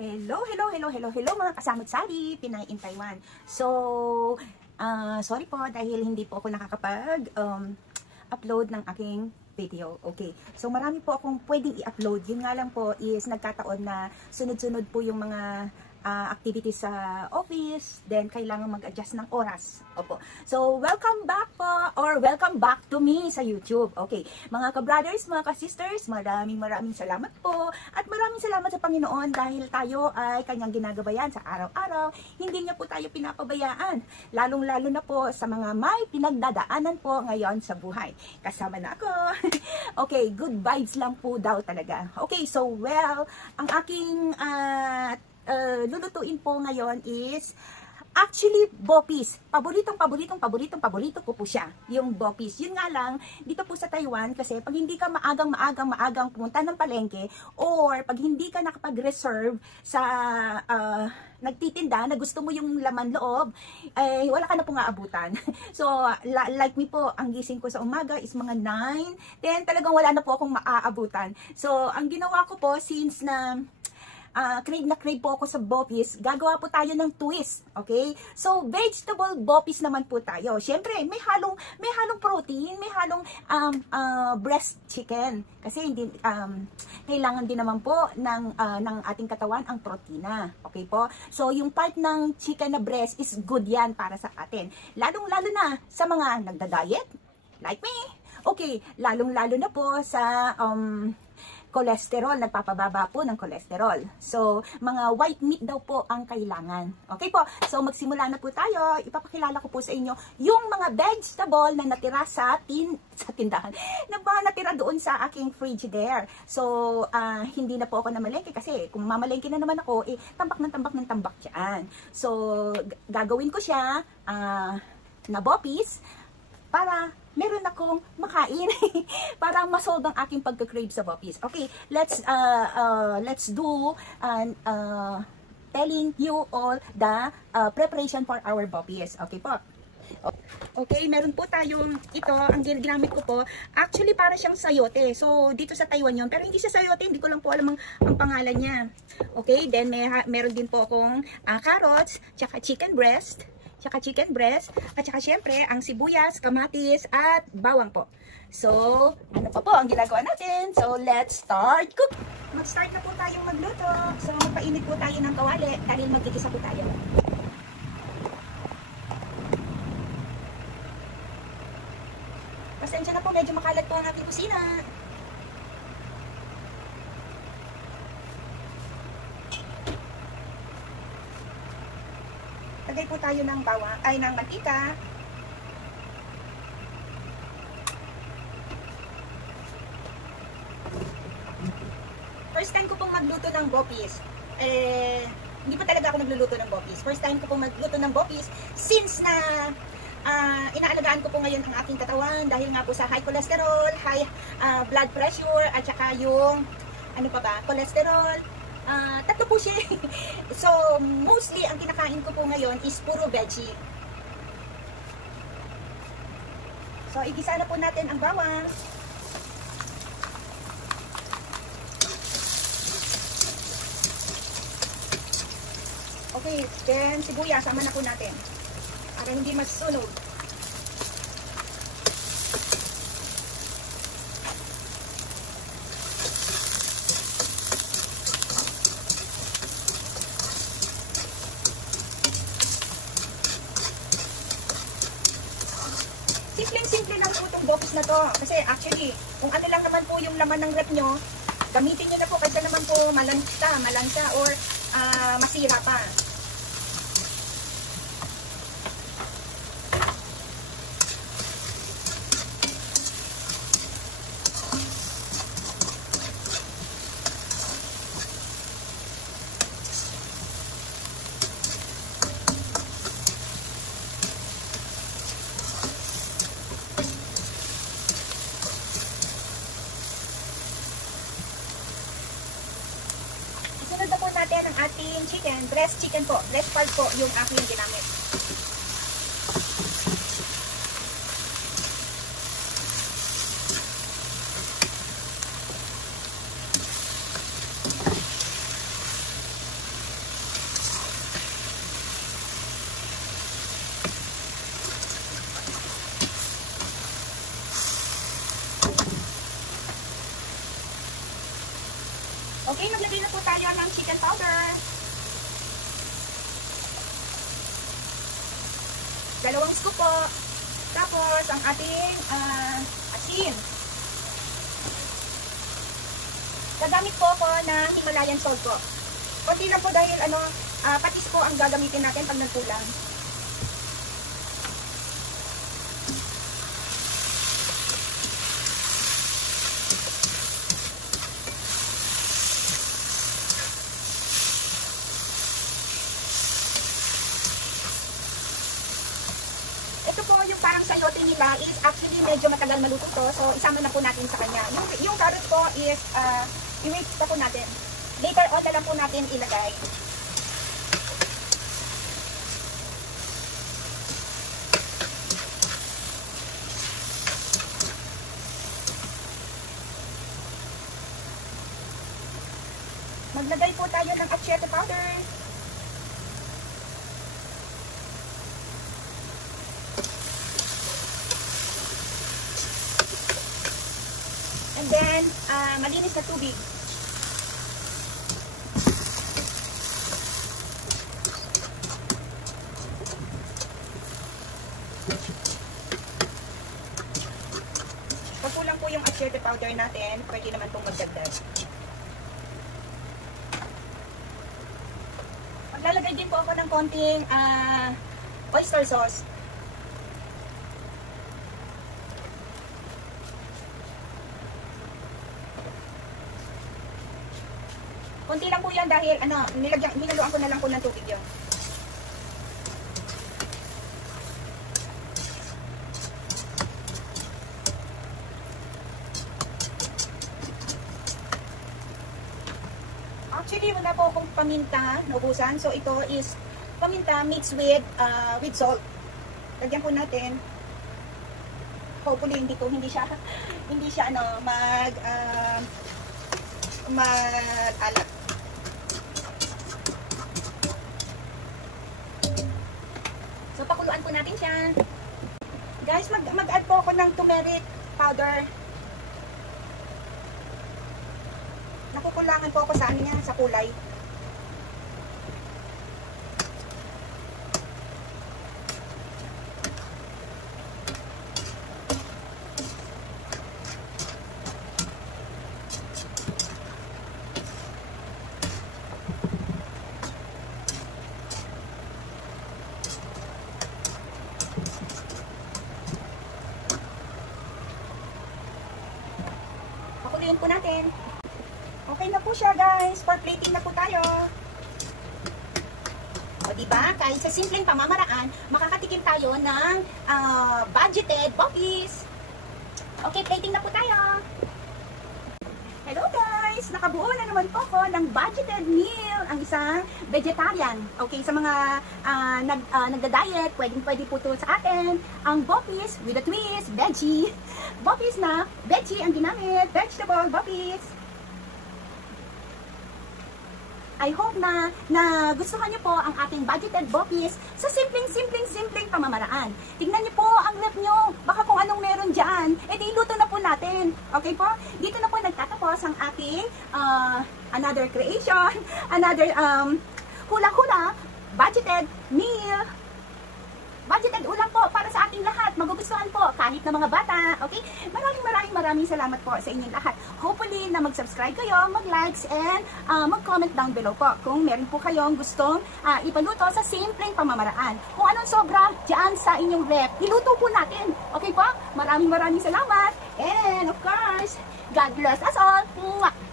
Hello mga kasamot sali, Pinay in Taiwan. So, sorry po dahil hindi po ako nakakapag-upload ng aking video. Okay. So, marami po akong pwedeng i-upload. Yun nga lang po is nagkataon na sunod-sunod po yung mga activities sa office, then kailangan mag-adjust ng oras. Opo. So, welcome back po, or welcome back to me sa YouTube. Okay. Mga ka-brothers, mga ka-sisters, maraming salamat po. At maraming salamat sa Panginoon dahil tayo ay kanyang ginagabayan sa araw-araw. Hindi niya po tayo pinapabayaan. Lalong-lalo na po sa mga may pinagdadaanan po ngayon sa buhay. Kasama na ako. Okay, good vibes lang po daw talaga. Okay, so well, ang aking lulutuin po ngayon is actually bopis. Paborito ko po siya, yung bopis. Yun nga lang, dito po sa Taiwan, kasi pag hindi ka maagang pumunta ng palengke, or pag hindi ka nakapag-reserve sa nagtitinda na gusto mo yung laman loob, wala ka na pong aabutan. So, like me po, ang gising ko sa umaga is mga 9, then talagang wala na po akong maaabutan. So, ang ginawa ko po, since na crave po ako sa bopis, gagawa po tayo ng twist, okay? So, vegetable bopis naman po tayo. Siyempre, may halong protein, may halong breast chicken. Kasi hindi, kailangan din naman po ng ating katawan ang protina, okay po? So, yung part ng chicken na breast is good yan para sa atin. Lalong-lalo na sa mga nagda-diet, like me. Okay, lalong-lalo na po sa cholesterol, nagpapababa po ng cholesterol. So, mga white meat daw po ang kailangan. Okay po, so magsimula na po tayo. Ipapakilala ko po sa inyo yung mga vegetable na natira sa tindahan, na ba natira doon sa aking frigidaire. So, hindi na po ako namalengke kasi kung mamalengke na naman ako, tambak ng tambak dyan. So, gagawin ko siya na bopis para meron akong makain para masolve ang aking pagka-crave sa bopis. Okay, let's do telling you all the preparation for our bopis. Okay po. Okay, meron po tayong ito, ang ginamit ko po. Actually, para siyang sayote. So, dito sa Taiwan yun. Pero hindi siya sayote, hindi ko lang po alam ang pangalan niya. Okay, then meron din po akong carrots, tsaka chicken breast, at saka syempre ang sibuyas, kamatis, at bawang po. So, ano pa po ang ginagawa natin? So, let's start cook! Mag-start na po tayong magluto. So, magpainit po tayo ng kawali dahil magkikisa po tayo. Pasensya na po, medyo makalat po ang aking kusina. Lagay po tayo ng bawang, ng mantika. First time ko pong magluto ng bopis. Hindi pa talaga ako nagluluto ng bopis. First time ko pong magluto ng bopis since na inaalagaan ko po ngayon ang aking katawan dahil nga po sa high cholesterol, high blood pressure, at saka yung cholesterol. Tatlo po siya. So, mostly, ang kinakain ko po ngayon is puro veggie. So, igisa na po natin ang bawang. Okay, then sibuyas, sama na po natin. Para hindi masunog. Simple lang po itong bopis na to. Kasi actually, kung ano lang naman po yung laman ng rep nyo, gamitin nyo na po kasi naman po malansa or masira pa. Sunod na po natin ang ating chicken, breast chicken po, breast part po yung aking ginamit. tayo ng chicken powder. 2 scoop po. Tapos, ang ating asin. Gagamit po ako ng Himalayan salt po. Kunti lang po dahil patis po ang gagamitin natin pag nagkulang. Ito po yung parang sayote nila is actually medyo matagal maluto to. So, isama na po natin sa kanya. Yung carrot po is i-wait pa po natin. Later on na lang po natin ilagay. Maglagay po tayo ng achete powder. And then, malinis na tubig. Pag kulang po yung achete powder natin, pwede naman itong magdagdag. Maglalagay din po ako ng konting oyster sauce. Konti lang po yan dahil nilaluan ko na lang po ng tubig yun. Actually, wala po akong paminta na ubusan. So, ito is paminta mixed with salt. Lagyan po natin. Hopefully, hindi siya mag-alat. So, pakuluan po natin siya. Guys, mag-add po ako ng turmeric powder. Nakukulangan po ako sa sa kulay. Pakuluin po natin. Okay na po siya, guys. For plating na po tayo. O diba? Kahit sa simpleng pamamaraan, makakatikim tayo ng budgeted boppies. Okay, plating na po tayo. Hello guys! Nakabuo na naman po ko ng budgeted meal ang isang vegetarian. Okay, sa mga nagda-diet, pwede po ito sa atin. Ang boppies with a twist, veggie. Boppies na veggie ang ginamit. Vegetable boppies. I hope na gustuhan niyo po ang ating budgeted boppies sa simpleng pamamaraan. Tignan niyo po ang rep niyo. Baka kung anong meron dyan, iluto na po natin. Okay po? Dito na po nagtatapos ang ating another creation, another hula-hula budgeted meal. Budgeted ulam po para sa ating lahat. Magugustuhan po kahit na mga bata. Okay? Maraming salamat po sa inyong lahat. Hopefully na mag-subscribe kayo, mag-likes, and mag-comment down below po kung meron po kayong gustong ipaluto sa simpleng pamamaraan. Kung anong sobra dyan sa inyong rep, iluto po natin. Okay po? Maraming salamat. And of course, God bless us all. Mwah!